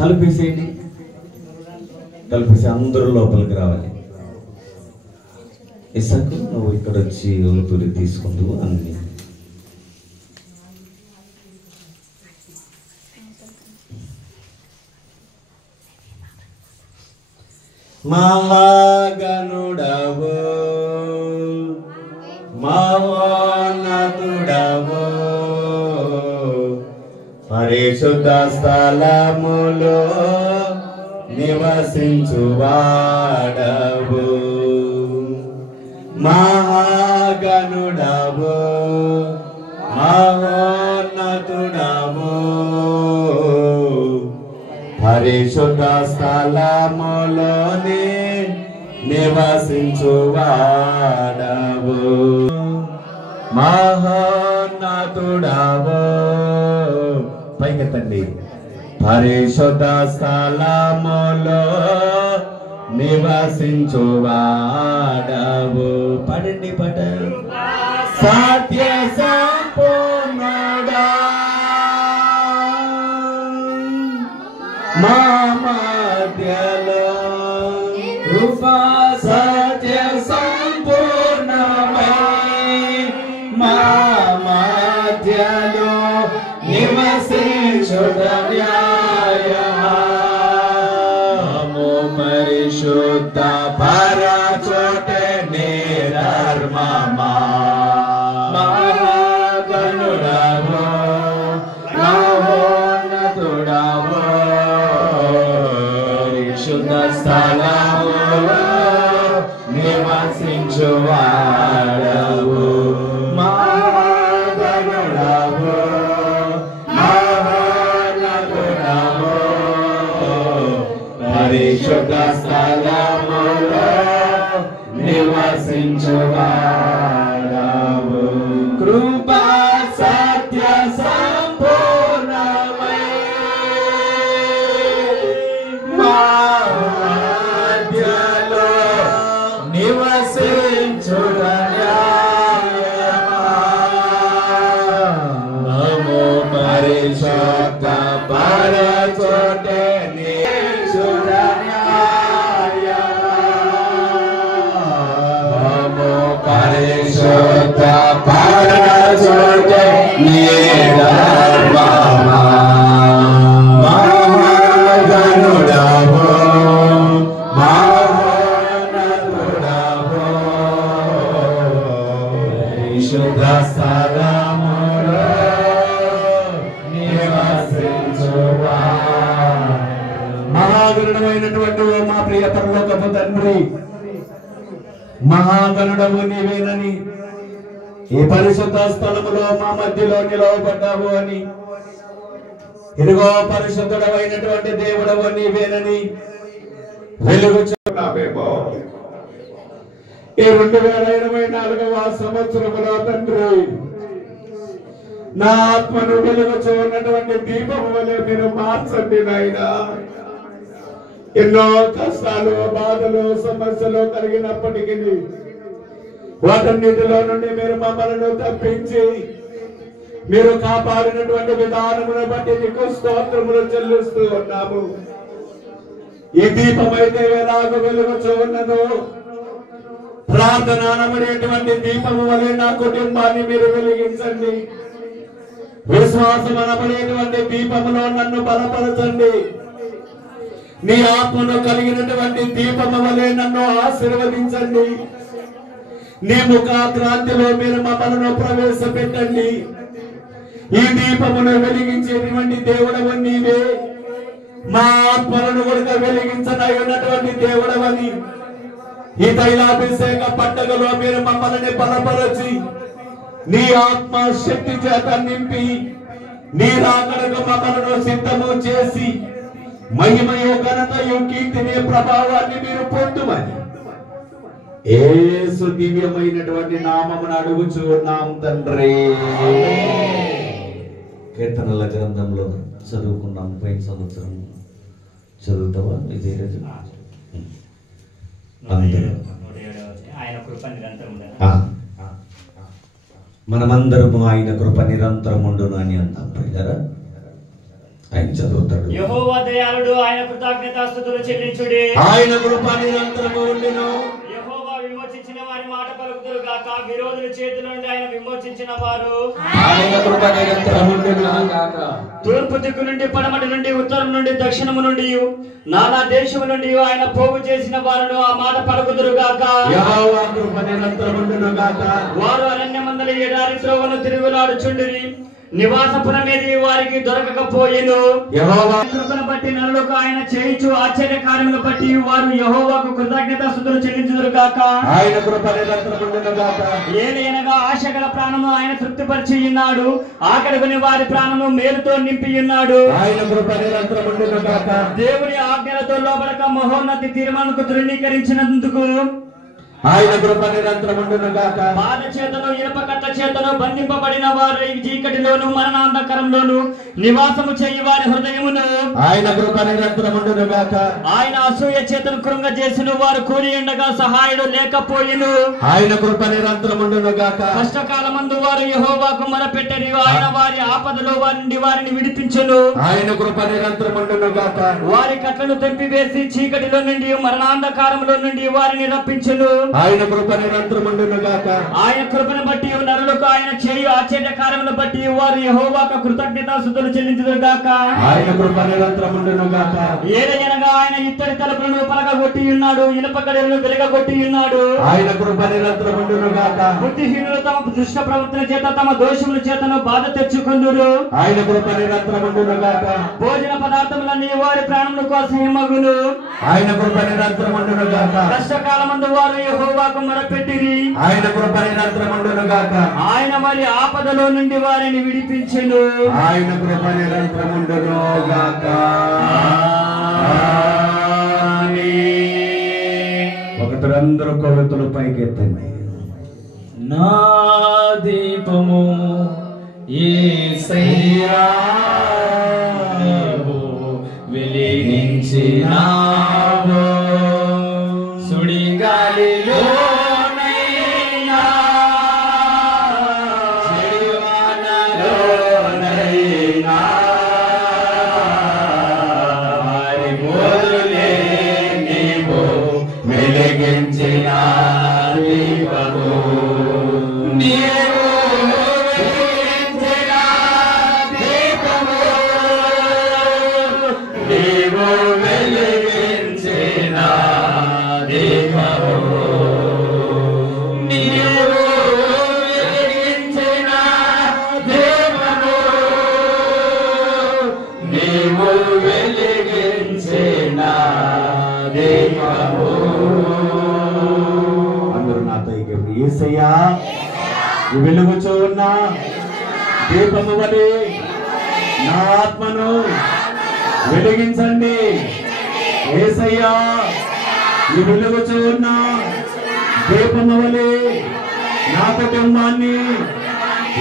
తలుపేసేయండి. తలుపేసి అందరూ లోపలికి రావాలి. ఇసాకు నువ్వు ఇక్కడ వచ్చి ఒలుతులు తీసుకుందువు అన్ని. మహాగణుడవు మహోన్నతుడవు పరిశుద్ధ స్థలములో నివసించువాడవు. మహాగణుడవు మహోన్నతుడవు పరిశుద్ధ స్థలములోని నివసించువాడవు. మహోన్నతుడవు పైకెత్తండి. పరిశుద్ధ స్థలములో నివసించువాడవు. పడండి పడ. సత్య సంపూర్ణుడా మా మధ్యలో కృపా సత్య సంపూర్ణమై మా మధ్యలో నివసించుటన్యాయము. పరిశుద్ధ పరచోటే నిర్మమా మహాగణుడవు మహోన్నతుడవు పరిశుద్ధ స్థలములో నివసించువాడవు. మహాగణుడవు మహోన్నతుడవు పరిశుద్ధ స్థలములో నివసించువాడవు. కృపా సత్య సంపూర్ణమై మా మధ్యలో నివసించుటన్యాయము. పరిశుద్ధ పరచోటే పరిశుద్ధ పరచోటే నిర్మమా మహాగణుడవు మహోన్నతుడవు పరిశుద్ధ స్థలములో నివసించువాడు. మహాగణుడమైనటువంటి మా ప్రియ పరలోకపు తండ్రి, మహాగణుడవు నీవేనని, ఈ పరిశుద్ధ స్థలములో మా మధ్యలో నిలవబడ్డావు అని, ఇదిగో పరిశుద్ధుడవైనటువంటి దేవుడవు నీవేనని వెలుగుచున్నావేమో. ఈ 2024వ సంవత్సరములో తండ్రి, నా ఆత్మను వెలుగుచూ ఉన్నటువంటి దీపము వలె మీరు మార్చండి నాయనా. ఎన్నో కష్టాలు, బాధలు, సమస్యలు కలిగినప్పటికీ వాటన్నిటిలో నుండి మీరు మమ్మల్ని తప్పించి మీరు కాపాడినటువంటి విధానమును బట్టి నీకు స్తోత్రములు చెల్లిస్తూ ఉన్నాము. ఈ దీపం అయితే ఎలాగ వెలుగుచూ ఉన్నదో, ప్రార్థన అనబడేటువంటి దీపము వలె నా కుటుంబాన్ని మీరు వెలిగించండి. విశ్వాసం అనబడేటువంటి దీపములో నన్ను బలపరచండి. నీ ఆత్మను కలిగినటువంటి దీపము వలె నన్ను ఆశీర్వదించండి. నీ ముఖ క్రాంతిలో మీరు మమ్మల్ని ప్రవేశపెట్టండి. ఈ దీపమును వెలిగించేటువంటి దేవుడవు నీవే. మా ఆత్మలను కూడా వెలిగించనటువంటి దేవుడవని ఈ తైలాభిషేక పండుగలో మీరు మమ్మల్ని బలపరచి నీ ఆత్మ శక్తి చేత నింపి నీ రాకడకు మమ్మల్ని సిద్ధము చేసి మహిమయు ఘనతయు కీర్తిని ప్రభావాన్ని మీరు పొందుమని యేసు దివ్యమైనటువంటి నామమును అడుగుచూ ఉన్నాం తండ్రి. కీర్తనల గ్రంథంలో చదువుకున్నాం. పోయిన సంవత్సరం చదువుతావా? ఇదే రోజు మనమందరము ఆయన కృప నిరంతరం ఉండును అని అంటాం. ఆయన చదువుతాడు. యెహోవా దయాళుడు, ఆయన కృతజ్ఞతాస్తుతులు చెల్లించుడి. ఆయన కృప నిరంతరము ఉండును. యెహోవా విమోచించిన వారి మాట పలుకుదురు గాక. విరోధుల చేతుల నుండి ఆయన విమోచించిన వారు ఆయన కృప నిరంతరము ఉండును గాక. తూర్పు దిక్కు నుండి, పడమటి నుండి, ఉత్తరం నుండి, దక్షిణము నుండి, నానా దేశము నుండి ఆయన పోగు చేసిన వారును ఆ మాట పలుకుదురు గాక. యెహోవా కృప నిరంతరము ఉండును గాక. వారు అరణ్యమందలి ఎడారి త్రోవను తిరుగులాడుచుండిరి. నివాసపురమేది వారికి దొరకకపోయెను. యెహోవా కృపను బట్టి నరులకు ఆయన చేయించు ఆశ్చర్య కార్యములను బట్టి వారు యెహోవాకు కృతజ్ఞతాస్తుతులు చెల్లించుదురు గాక. ఆయన కృప నిరంతరము ఉండును గాక. ఏలయనగా ఆశగల ప్రాణము ఆయన తృప్తిపరిచి ఉన్నాడు. ఆకలిగొని వారి ప్రాణము మేలుతో నింపి ఉన్నాడు. ఆయన కృప నిరంతరము ఉండును గాక. దేవుని ఆజ్ఞలతో లోబడక మహోన్నతి తీర్మానకు ధృవీకరించినందుకు ఆయన కృప నిరంతరము ఉండును గాక. బాధ చేతను, ఇనుప కట్ల చేతను బంధింపబడిన వారు ఈ చీకటిలోను మరణాంధకరంలోను నివాసము చేయి వారి హృదయమును ఆయన కృప నిరంతరము ఉండును గాక. ఆయన అసూయ చేతను కృంగజేసిన వారు కూలి ఉండగా సహాయుడు లేకపోయిను. ఆయన కృప నిరంతరము ఉండును గాక. కష్టకాలమందు వారు యెహోవాకు మొరపెట్టరి. ఆయన వారి ఆపదలో వారిని విడిపించెను. ఆయన కృప నిరంతరము ఉండును గాక. వారి కట్లను తెంపివేసి చీకటిలో నుండి మరణాంధకారంలో నుండి వారిని రప్పించెను. ఆయన కృప నిరంతరము ఉండును గాక. ఆయన కృపను బట్టి నరులకు ఆయన చేయు ఆశ్చర్య కార్యములను బట్టి వారు యెహోవాకు కృతజ్ఞతాస్తుతులు చెల్లించుదురు గాక. ఆయన కృప నిరంతరము ఉండును గాక. ఏలయనగా ఆయన ఇత్తడి తలుపులను పలగగొట్టి ఉన్నాడు. ఇనుప గడియలను వెలగగొట్టి ఉన్నాడు. ఆయన కృప నిరంతరము ఉండును గాక. బుద్ధిహీనులు తమ దుష్ట ప్రవర్తన చేత తమ దోషముల చేతను బాధ తెచ్చుకొందురు. ఆయన కృప నిరంతరము ఉండును గాక. భోజన పదార్థములన్నీ వారి ప్రాణములకు అసహ్యమగును. ఆయన కృప నిరంతరము ఉండును గాక. కష్టకాలమందు వారు యెహోవాకు మొరపెట్టిరి. ఆయన కృప నిరంతరము ఉండును గాక. ఆయన వారి ఆపదలో నుండి వారిని విడిపించెను. ఆయన కృప నిరంతరము ఉండును గాక. ఒకటందరూ కొవ్వొత్తులు పైకెత్తండి. నా దీపము యేసయ్యా నీవు వెలిగించినావు. సుడిగాలిలోనైనా చెడువానలోనైనా వారి మోదులే నీవు వెలిగించిన దీపము. నీవు వెలిగించిన దీపము. నీవు వెలిగించిన దీపము. నీవు వెలిగించిన దీపము. నీవు వెలిగించిన దీపము. అందరూ నాతో ఎగిరి, యేసయ్యా ఈ వెలుగుచూ ఉన్న దీపము వలె నా ఆత్మను వెలిగించండి. యేసయ్యా ఈ వెలుగుచూ ఉన్న దీపము వలె నా కుటుంబాన్ని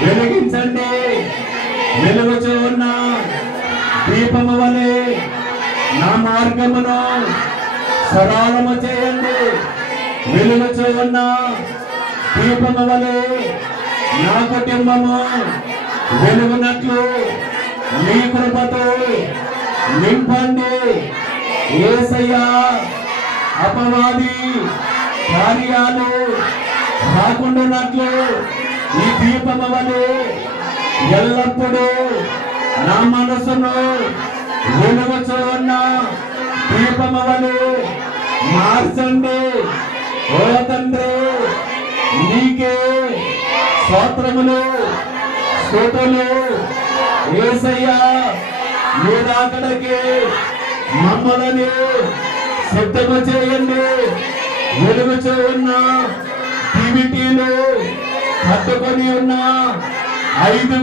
వెలిగించండి. వెలుగుచూ ఉన్న దీపము వలె నా మార్గమును సరళము చేయండి. వెలుగుచూ ఉన్న దీపము వలె నా కుటుంబము వెలుగునట్లు నీ కృపతో నింపండి. యేసయ్యా అపవాది కార్యాలు రాకుండానట్లు ఈ దీపము వలె ఎల్లప్పుడూ నా మనసును వెలుగుచూ ఉన్న దీపము వలె మార్చండి. ఓ తండ్రి, నీకే స్తోత్రములు, స్తుతులు. యేసయ్యా నీ రాకడకి మమ్మల్ని సిద్ధము చేయండి. వెలుగుచూ ఉన్న టీవీటీలు పట్టుకొని ఉన్న 5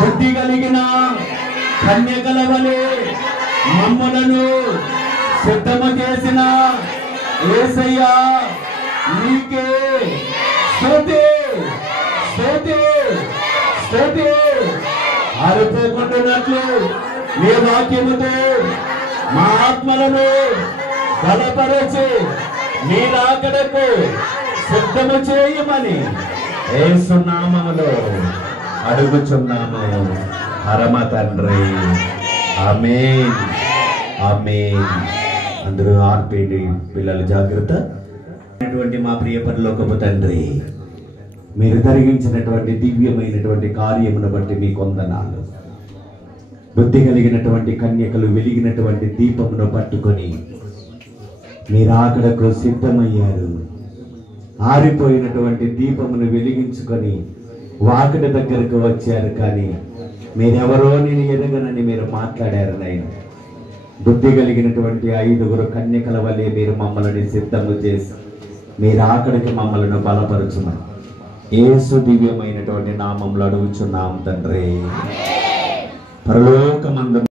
బుద్ధి కలిగిన కన్యకల వలె మమ్మలను సిద్ధము చేసిన యేసయ్యా నీకే స్తుతి, స్తుతి, స్తుతి. ఆరిపోకుండానట్లు నీ వాక్యముతో మా ఆత్మలను బలపరచి నీ రాకడకు సిద్ధము చేయమని యేసు నామములో అడుగుచున్నాము. పరమ తండ్రి. ఆమేన్ ఆమేన్. అందరూ ఆర్పేయండి పిల్లలు, జాగ్రత్త. మా ప్రియ పరలోకపు తండ్రి, మీరు జరిగించినటువంటి దివ్యమైనటువంటి కార్యమును బట్టి మీ వందనాలు. బుద్ధి కలిగినటువంటి కన్యకలు వెలిగినటువంటి దీపమును పట్టుకొని మీరు ఆకడకు సిద్ధమయ్యారు. ఆరిపోయినటువంటి దీపమును వెలిగించుకొని వాకిట దగ్గరకు వచ్చారు. కానీ మీరెవరో నేను ఎరగనని మీరు మాట్లాడారు నాయన. బుద్ధి కలిగినటువంటి 5 కన్యకల వలె మీరు మమ్మల్ని సిద్ధము చేసి మీరు ఆకడికి మమ్మల్ని బలపరుచుమని యేసు దివ్యమైనటువంటి నామములో అడుగుచున్నాం తండ్రి. పరలోకమందు